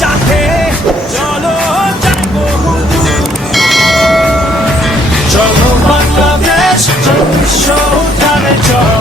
সাথে চলো যাই বহুদূর। চলো বাংলাদেশ, চলো বিশ্ব উঠানে চলো।